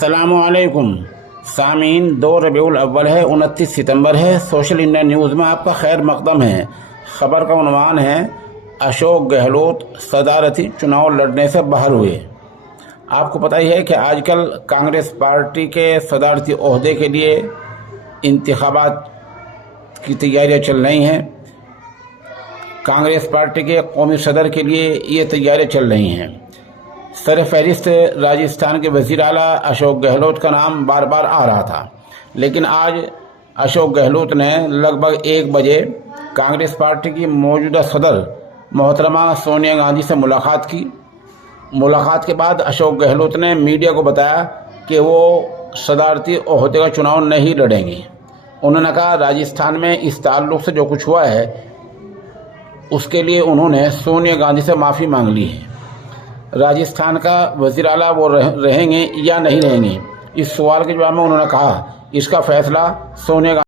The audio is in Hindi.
अस्सलामुअलैकुम सामीन। 2 रबीउल अव्वल है, 29 सितंबर है। सोशल इंडिया न्यूज़ में आपका खैर मकदम है। ख़बर का उन्वान है, अशोक गहलोत सदारती चुनाव लड़ने से बाहर हुए। आपको पता ही है कि आजकल कांग्रेस पार्टी के सदारती ओहदे के लिए इंतखाबात की तैयारियां चल रही हैं। कांग्रेस पार्टी के कौमी सदर के लिए ये तैयारियां चल रही हैं। सर फहरिस्त राजस्थान के वज़ीर आला अशोक गहलोत का नाम बार बार आ रहा था, लेकिन आज अशोक गहलोत ने लगभग 1 बजे कांग्रेस पार्टी की मौजूदा सदर मोहतरमा सोनिया गांधी से मुलाकात की। मुलाकात के बाद अशोक गहलोत ने मीडिया को बताया कि वो सदारती ओहदे का चुनाव नहीं लड़ेंगे। उन्होंने कहा, राजस्थान में इस ताल्लुक़ से जो कुछ हुआ है उसके लिए उन्होंने सोनिया गांधी से माफ़ी मांग ली है। राजस्थान का वज़ीर आला वो रहेंगे या नहीं रहेंगे, इस सवाल के जवाब में उन्होंने कहा, इसका फैसला सोनिया